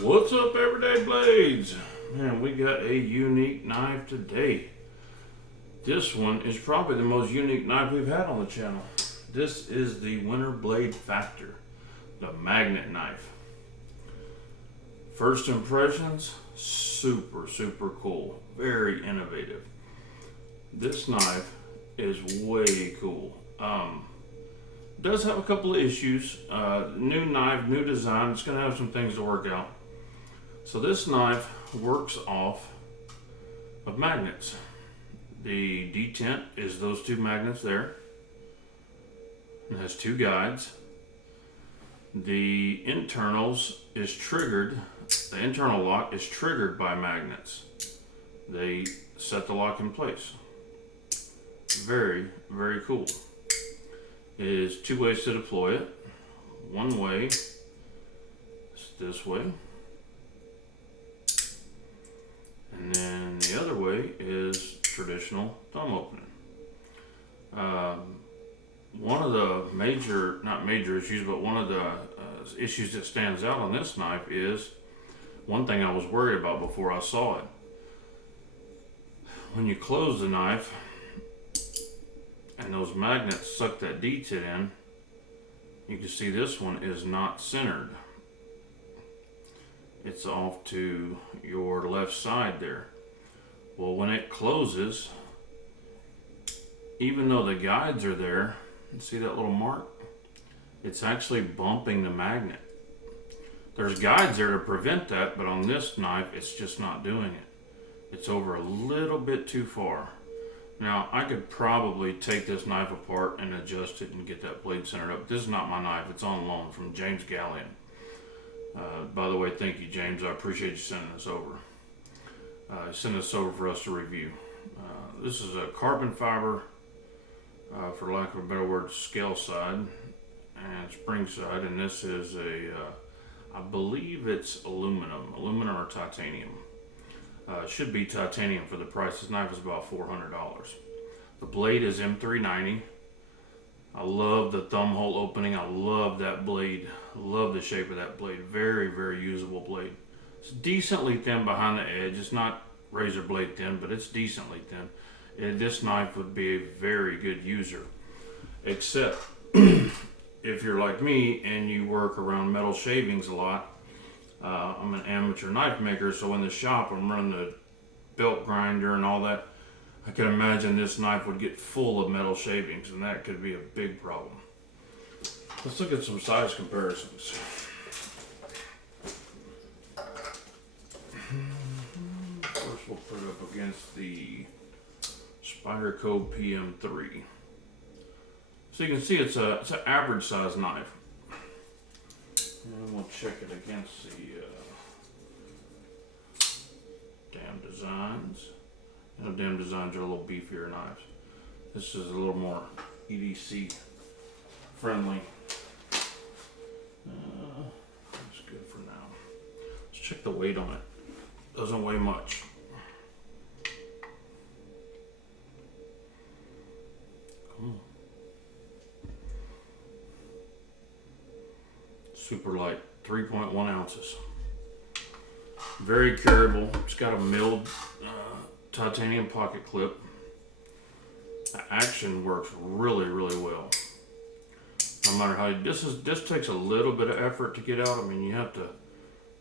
What's up, Everyday Blades? Man, we got a unique knife today. This one is probably the most unique knife we've had on the channel. This is the Winter Blade Factor, the magnet knife. First impressions, super cool. Very innovative. This knife is way cool. Does have a couple of issues. New knife, new design. It's going to have some things to work out. So this knife works off of magnets. The detent is those two magnets there. It has two guides. The internals is triggered. The internal lock is triggered by magnets. They set the lock in place. Very cool. It is two ways to deploy it. One way is this way. And then the other way is traditional thumb opening. One of the not major issues, but one of the issues that stands out on this knife is one thing I was worried about before I saw it. When you close the knife and those magnets suck that detent in, you can see this one is not centered. It's off to your left side there. Well, when it closes, even though the guides are there, you see that little mark? It's actually bumping the magnet. There's guides there to prevent that, but on this knife, it's just not doing it. It's over a little bit too far. Now, I could probably take this knife apart and adjust it and get that blade centered up. This is not my knife. It's on loan from James Gallion. By the way, thank you, James. I appreciate you sending this over. Send this over for us to review. This is a carbon fiber, for lack of a better word, scale side and spring side. And this is I believe it's aluminum or titanium. Should be titanium for the price. This knife is about $400. The blade is M390. I love the thumb hole opening. I love that blade. I love the shape of that blade. Very usable blade. It's decently thin behind the edge. It's not razor blade thin, but it's decently thin. This knife would be a very good user. Except if you're like me and you work around metal shavings a lot. I'm an amateur knife maker, so in the shop I'm running the belt grinder and all that. I can imagine this knife would get full of metal shavings, and that could be a big problem. Let's look at some size comparisons. First we'll put it up against the Spyderco PM3. So you can see it's an average size knife. And we'll check it against the Dam Designs. You know, Dam Designs are a little beefier knives. This is a little more EDC friendly. That's good for now. Let's check the weight on it. Doesn't weigh much. Cool. Super light, 3.1 ounces. Very carryable. It's got a milled titanium pocket clip. The action works really well. No matter how this takes a little bit of effort to get out. I mean, you have to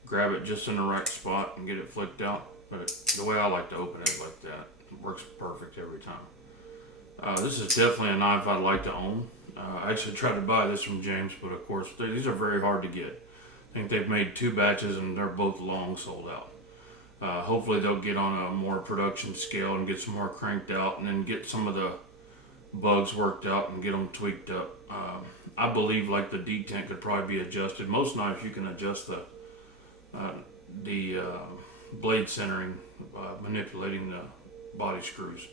grab it just in the right spot and get it flicked out. But the way I like to open it like that, it works perfect every time. This is definitely a knife I'd like to own. I actually tried to buy this from James, but of course these are very hard to get. I think they've made 2 batches and they're both long sold out. Hopefully they'll get on a more production scale and get some more cranked out, and then get some of the bugs worked out and get them tweaked up. I believe like the detent could probably be adjusted. Most knives you can adjust the blade centering by manipulating the body screws.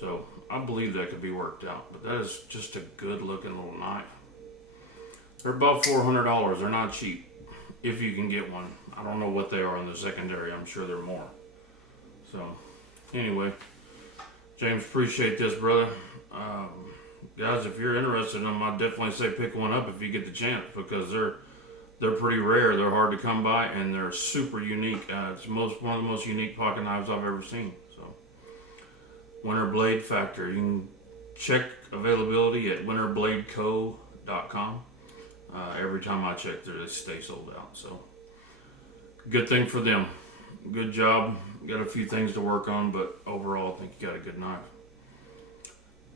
So I believe that could be worked out, but that is just a good looking little knife. They're about $400. They're not cheap if you can get one. I don't know what they are in the secondary. I'm sure they're more. So anyway, James, appreciate this, brother. Guys, if you're interested in them, I'd definitely say pick one up if you get the chance, because They're pretty rare. They're hard to come by, and they're super unique. It's one of the most unique pocket knives I've ever seen. So, Winter Blade Factory. You can check availability at winterbladeco.com. Every time I check there, they stay sold out. So, good thing for them. Good job. Got a few things to work on, but overall, I think you got a good knife.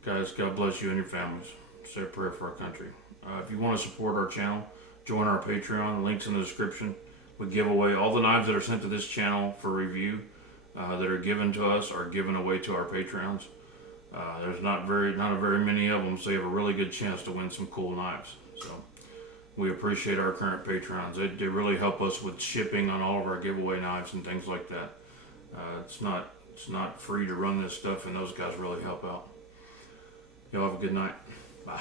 Guys, God bless you and your families. Say a prayer for our country. If you want to support our channel, join our Patreon. Links in the description. We give away all the knives that are sent to this channel for review that are given to us are given away to our Patreons. There's not a very many of them, so you have a really good chance to win some cool knives. So we appreciate our current Patreons. They really help us with shipping on all of our giveaway knives and things like that. It's not free to run this stuff, and those guys really help out. Y'all have a good night. Bye.